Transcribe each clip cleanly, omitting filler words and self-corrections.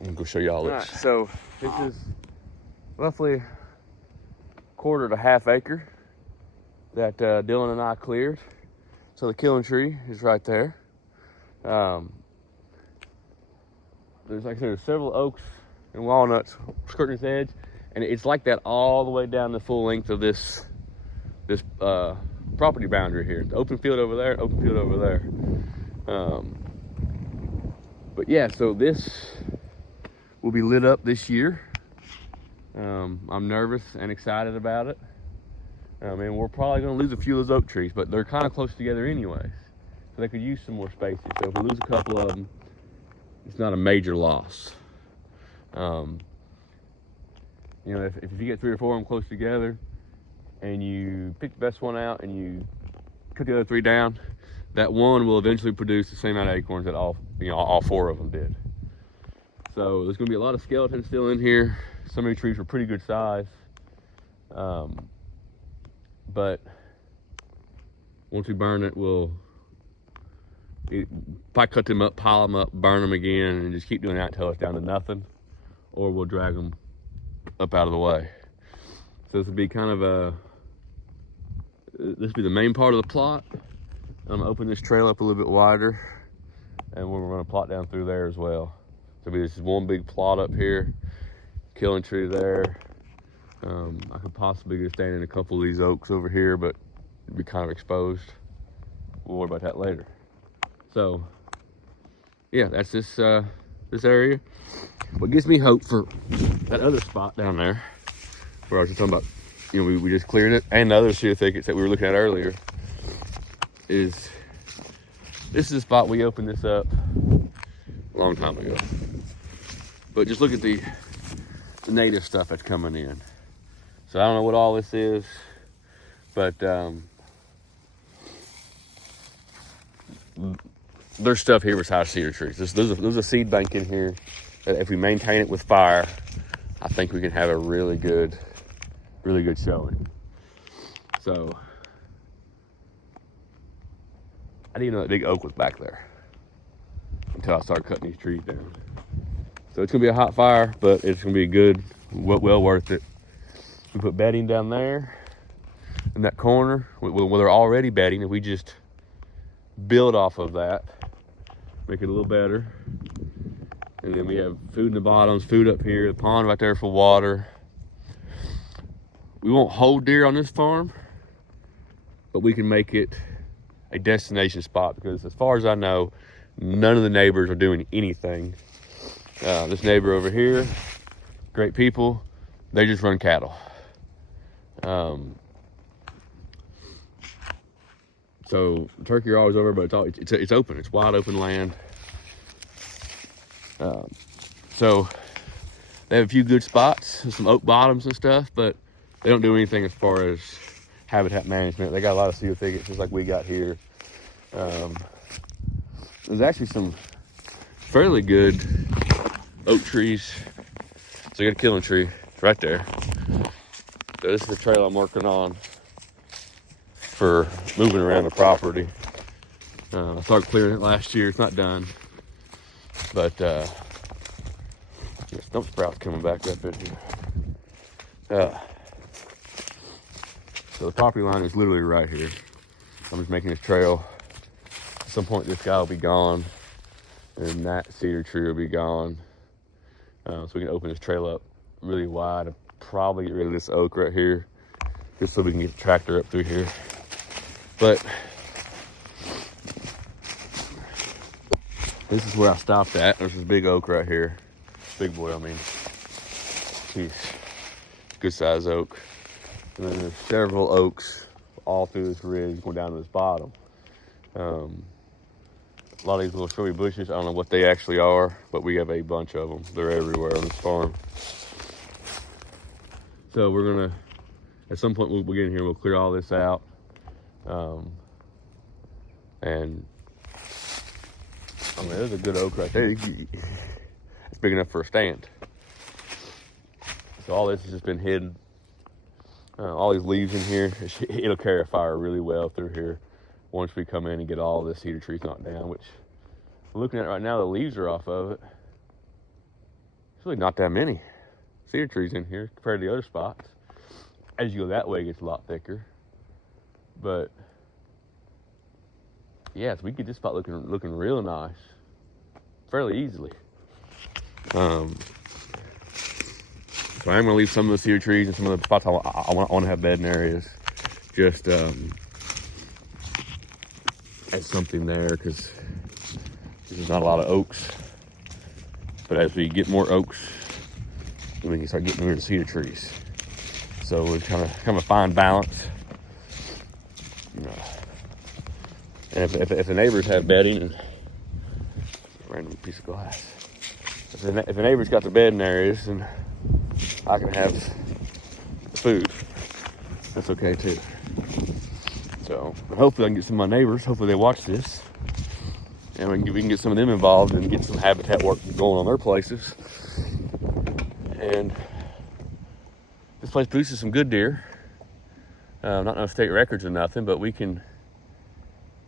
I'm gonna go show y'all this. All right, so this is roughly quarter to half acre that Dylan and I cleared. So the killing tree is right there. There's, like I said, there's several oaks and walnuts skirting this edge, and it's like that all the way down the full length of this property boundary here. The open field over there, open field over there. But yeah, so this will be lit up this year. I'm nervous and excited about it. And we're probably going to lose a few of those oak trees, but they're kind of close together anyways. So they could use some more spaces. So if we lose a couple of them, it's not a major loss. You know, if you get 3 or 4 of them close together and you pick the best one out and you cut the other 3 down, that one will eventually produce the same amount of acorns that all 4 of them did. So there's going to be a lot of skeletons still in here. Some of the trees were pretty good size. But once we burn it, we'll probably cut them up, pile them up, burn them again, and just keep doing that until it's down to nothing, or we'll drag them up out of the way. So this will be kind of this will be the main part of the plot. I'm gonna open this trail up a little bit wider, and we're gonna plot down through there as well. So this is one big plot up here, killing tree there. I could possibly get stand in a couple of these oaks over here, but it'd be kind of exposed. We'll worry about that later. So, yeah, that's this area. What gives me hope for that other spot down there, where I was just talking about, you know, we just cleared it, and the other cedar thickets that we were looking at earlier, is this is the spot we opened this up a long time ago. But just look at the native stuff that's coming in. So I don't know what all this is, but there's stuff here besides cedar trees. There's a seed bank in here that if we maintain it with fire, I think we can have a really good showing. So I didn't even know that big oak was back there until I started cutting these trees down. So it's gonna be a hot fire, but it's gonna be good, well worth it. We put bedding down there in that corner where they're already bedding, and we just build off of that, make it a little better. And then we have food in the bottoms, food up here, the pond right there for water. We won't hold deer on this farm, but we can make it a destination spot, because as far as I know, none of the neighbors are doing anything. This neighbor over here, great people, they just run cattle. So turkey are always over, but it's open. It's wide open land. So they have a few good spots, some oak bottoms and stuff, but they don't do anything as far as habitat management. They got a lot of cedar thickets just like we got here. There's actually some fairly good oak trees. So you got a killing tree right there. So this is the trail I'm working on for moving around the property. I started clearing it last year. It's not done, but stump sprouts coming back up in here. So the property line is literally right here. I'm just making this trail. At some point this guy will be gone, and that cedar tree will be gone. So we can open this trail up really wide and probably get rid of this oak right here, just so we can get the tractor up through here. But this is where I stopped at. There's this big oak right here. Big boy, I mean. Jeez. Good size oak. And then there's several oaks all through this ridge going down to this bottom. A lot of these little showy bushes, I don't know what they actually are, but we have a bunch of them. They're everywhere on this farm. So we're gonna, at some point we'll get in here, we'll clear all this out. And I mean, there's a good oak right there. It's big enough for a stand. So all this has just been hidden. All these leaves in here, it'll carry a fire really well through here once we come in and get all the cedar trees knocked down, which looking at right now, the leaves are off of it. There's really not that many cedar trees in here compared to the other spots. As you go that way, it gets a lot thicker. But yeah, so we get this spot looking real nice, fairly easily. So I'm gonna leave some of the cedar trees and some of the spots I want to have bedding areas, just as something there, because there's not a lot of oaks. But as we get more oaks, we can start getting rid of cedar trees. So we're kind of a fine balance. And if the neighbors have bedding, and random piece of glass, if the neighbors got the bedding areas, and I can have the food, that's okay too. So hopefully I can get some of my neighbors. Hopefully they watch this, and we can get some of them involved and get some habitat work going on their places. And this place produces some good deer. Not no state records or nothing, but we can.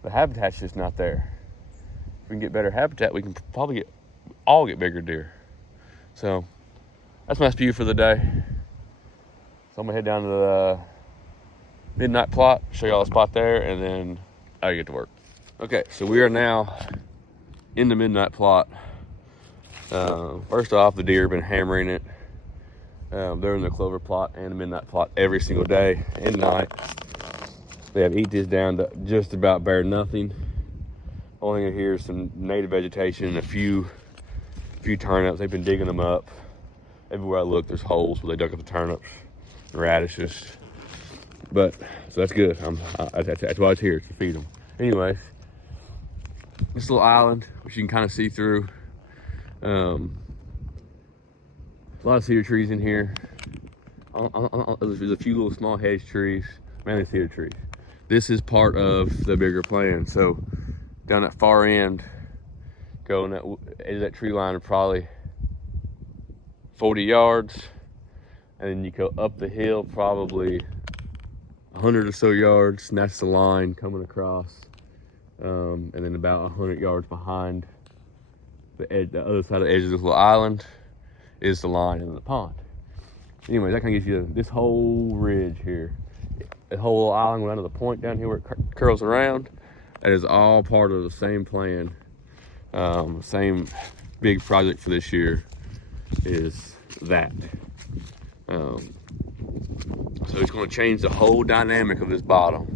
The habitat's just not there. If we can get better habitat, we can probably get bigger deer. So that's my spew for the day. So I'm gonna head down to the midnight plot, show y'all a spot there, and then I get to work. Okay, so we are now in the midnight plot. First off, the deer have been hammering it. They're in the clover plot and the midnight plot every single day and night. They have eat this down to just about bare nothing. Only thing here is some native vegetation and a few turnips. They've been digging them up. Everywhere I look, there's holes where they dug up the turnips and radishes. But so that's good. That's why it's here, to feed them. Anyways, this little island, which you can kind of see through. A lot of cedar trees in here. There's a few little small hedge trees, mainly cedar trees. This is part of the bigger plan. So down that far end, going that edge of that tree line of probably 40 yards, and then you go up the hill probably 100 or so yards, and that's the line coming across. And then about 100 yards behind the other side of the edge of this little island is the line in the pond. Anyways, that kind of gives you this whole ridge here. The whole little island went down to the point down here where it curls around. That is all part of the same plan. Same big project for this year is that. So it's going to change the whole dynamic of this bottom.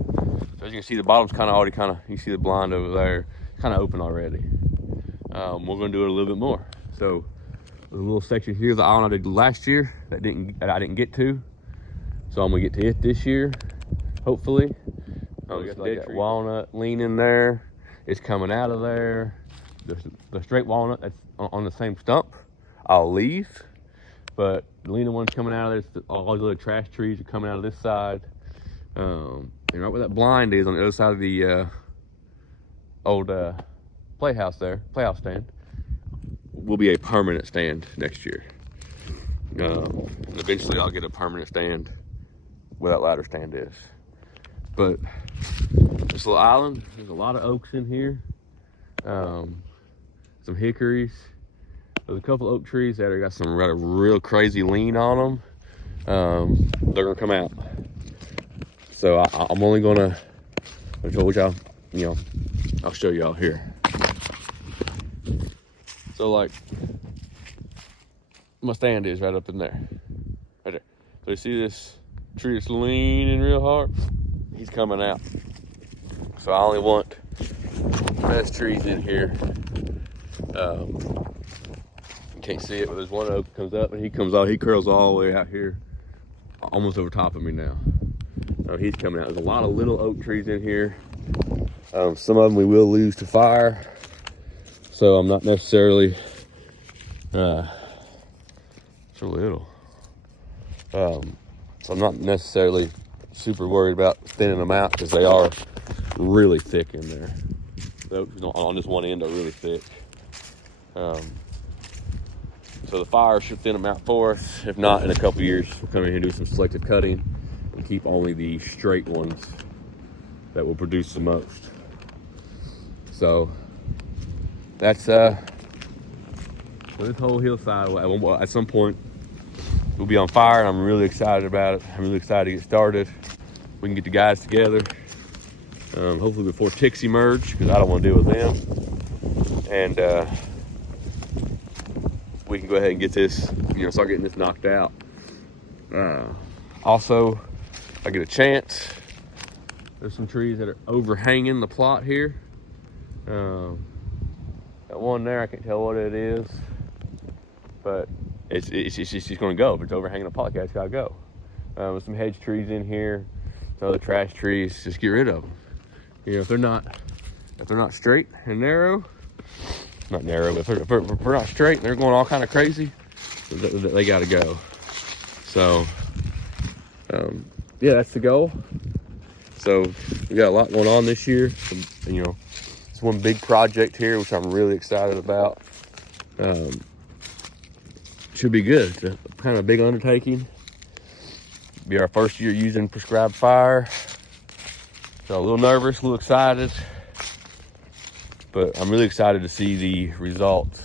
So as you can see, the bottom's you see the blind over there, kind of open already. We're going to do it a little bit more. So there's a little section here of the island I did last year that I didn't get to. So I'm gonna get to it this year, hopefully. We got like that walnut lean in there. It's coming out of there. The straight walnut that's on the same stump, I'll leave. But the leaning one's coming out of there. All these little trash trees are coming out of this side. And right where that blind is on the other side of the old playhouse stand, will be a permanent stand next year. And eventually I'll get a permanent stand where that ladder stand is. But this little island, there's a lot of oaks in here. Some hickories. There's a couple oak trees that got some real crazy lean on them. They're gonna come out. So I'm only gonna, which I'll show y'all here. So like, my stand is right up in there, right there. So you see this tree that's leaning real hard? He's coming out. So I only want the best trees in here. You can't see it, but there's one oak that comes up and he curls all the way out here, almost over top of me now. He's coming out. There's a lot of little oak trees in here. Some of them we will lose to fire. So I'm not necessarily, so little. So I'm not necessarily super worried about thinning them out because they are really thick in there. The oaks on this one end are really thick. So the fire should thin them out for us. If not, in a couple years, we'll come in here and do some selective cutting and keep only the straight ones that will produce the most. So that's So this whole hillside at some point will be on fire, and I'm really excited about it. I'm really excited to get started. We can get the guys together, hopefully before ticks emerge, because I don't want to deal with them. And we can go ahead and get this, start getting this knocked out. Also, if I get a chance, there's some trees that are overhanging the plot here. That one there, I can't tell what it is, but it's just going to go. If it's overhanging the plot, it's got to go. With some hedge trees in here, some other trash trees, just get rid of them. If they're not straight and narrow, not narrow, but if they're not straight and they're going all kind of crazy, they got to go. So, yeah, that's the goal. So we got a lot going on this year. It's one big project here, which I'm really excited about. Should be good. It's a kind of a big undertaking. Be our first year using prescribed fire. So a little nervous, a little excited, but I'm really excited to see the results.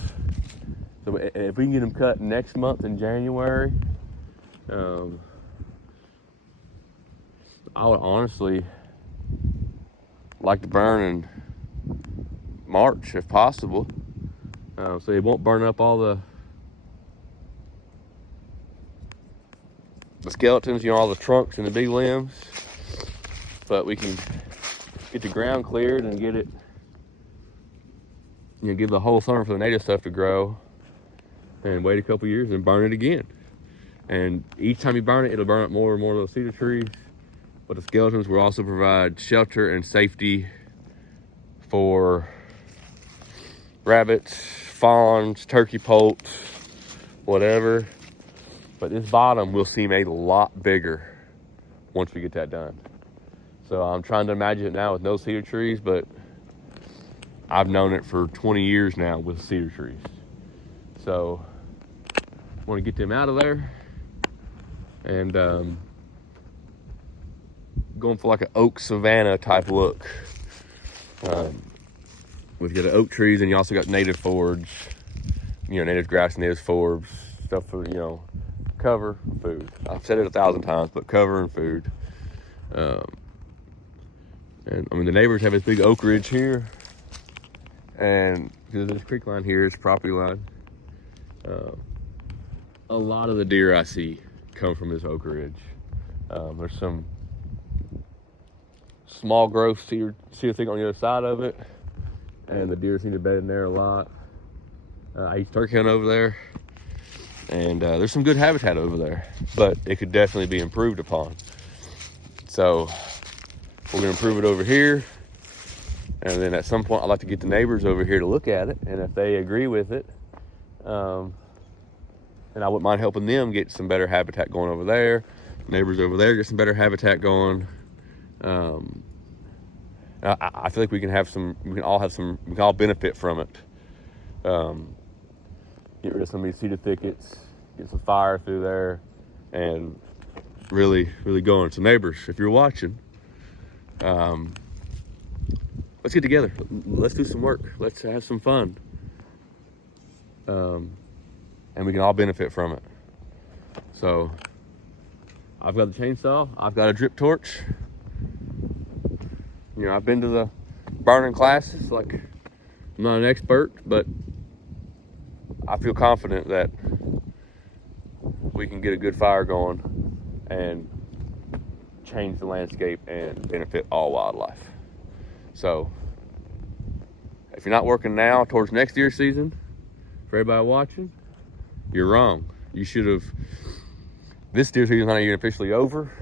So if we can get them cut next month in January, I would honestly like to burn in March if possible, so it won't burn up all the skeletons, all the trunks and the big limbs, but we can get the ground cleared and get it, give the whole summer for the native stuff to grow, and wait a couple years and burn it again. And each time you burn it, it'll burn up more and more of those cedar trees. But the skeletons will also provide shelter and safety for rabbits, fawns, turkey poults, whatever. But this bottom will seem a lot bigger once we get that done. So I'm trying to imagine it now with no cedar trees, but I've known it for 20 years now with cedar trees. So I want to get them out of there, and going for like an oak savanna type look. We've got the oak trees, and you also got native forage, native grass, native forbs, stuff for, cover, food. I've said it 1,000 times, but cover and food. And the neighbors have this big oak ridge here, and because this creek line here is property line, a lot of the deer I see come from this oak ridge. There's some small growth cedar thing on the other side of it, and the deer seem to bed in there a lot. I used to turkey hunt over there, and there's some good habitat over there, but it could definitely be improved upon. So we're gonna improve it over here, and then at some point I'd like to get the neighbors over here to look at it, and if they agree with it, and I wouldn't mind helping them get some better habitat going over there. Neighbors over there get some better habitat going. I feel like we can all benefit from it. Get rid of some of these cedar thickets, get some fire through there, and really, really going. So neighbors, if you're watching, let's get together. Let's do some work. Let's have some fun. And we can all benefit from it. So I've got the chainsaw, I've got a drip torch. I've been to the burning classes. Like, I'm not an expert, but I feel confident that we can get a good fire going and change the landscape and benefit all wildlife. So if you're not working now towards next year's season, for everybody watching, you're wrong. You should have. This deer season's not even officially over,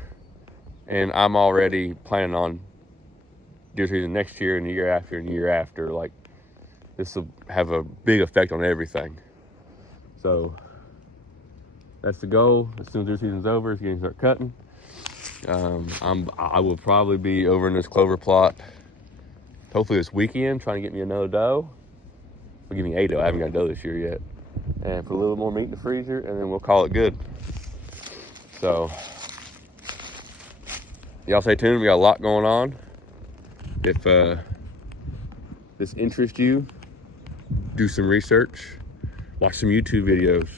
and I'm already planning on deer season next year and the year after and the year after. Like, this will have a big effect on everything. So that's the goal. As soon as deer season's over, it's going to start cutting. I will probably be over in this clover plot hopefully this weekend, trying to get me another doe. Well, give me a doe. I haven't got a doe this year yet. And put a little more meat in the freezer, and then we'll call it good. So y'all stay tuned. We got a lot going on. If this interests you, do some research. watch some YouTube videos.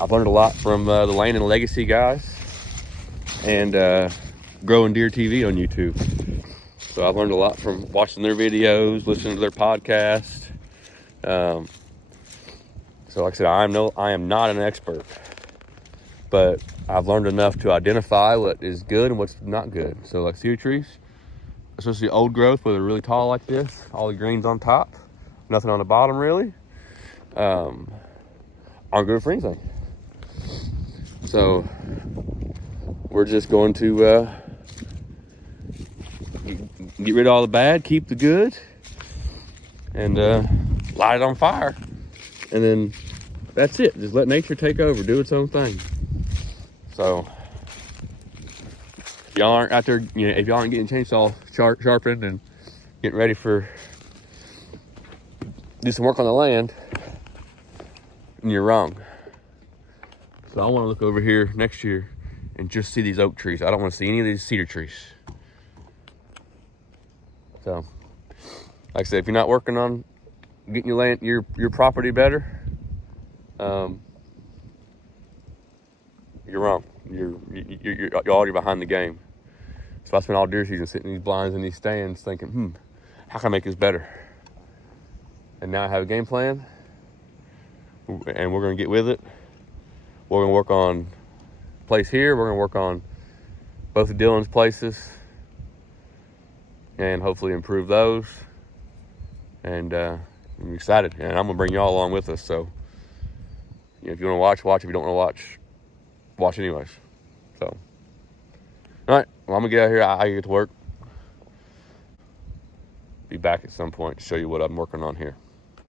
I've learned a lot from the Land and Legacy guys and Growing Deer TV on YouTube. So I've learned a lot from watching their videos, listening to their podcast. So like I said, I am not an expert, but I've learned enough to identify what is good and what's not good. So like cedar trees, especially old growth where they're really tall like this, all the greens on top, nothing on the bottom really, aren't good for anything. So we're just going to get rid of all the bad, keep the good, and light it on fire. And then that's it. Just let nature take over, do its own thing. So if y'all aren't out there, if y'all aren't getting chainsaw sharpened and getting ready for do some work on the land, then you're wrong. So I want to look over here next year and just see these oak trees. I don't want to see any of these cedar trees. So, like I said, if you're not working on getting your land, your property better, you're wrong. You're already behind the game. So I spent all deer season sitting in these blinds in these stands thinking, how can I make this better? And now I have a game plan, and we're going to get with it. We're going to work on place here. We're going to work on both of Dylan's places and hopefully improve those. And I'm excited, and I'm going to bring y'all along with us. So if you want to watch. If you don't want to watch anyways. So, all right, well, I'm going to get out of here. I get to work. Be back at some point to show you what I'm working on here.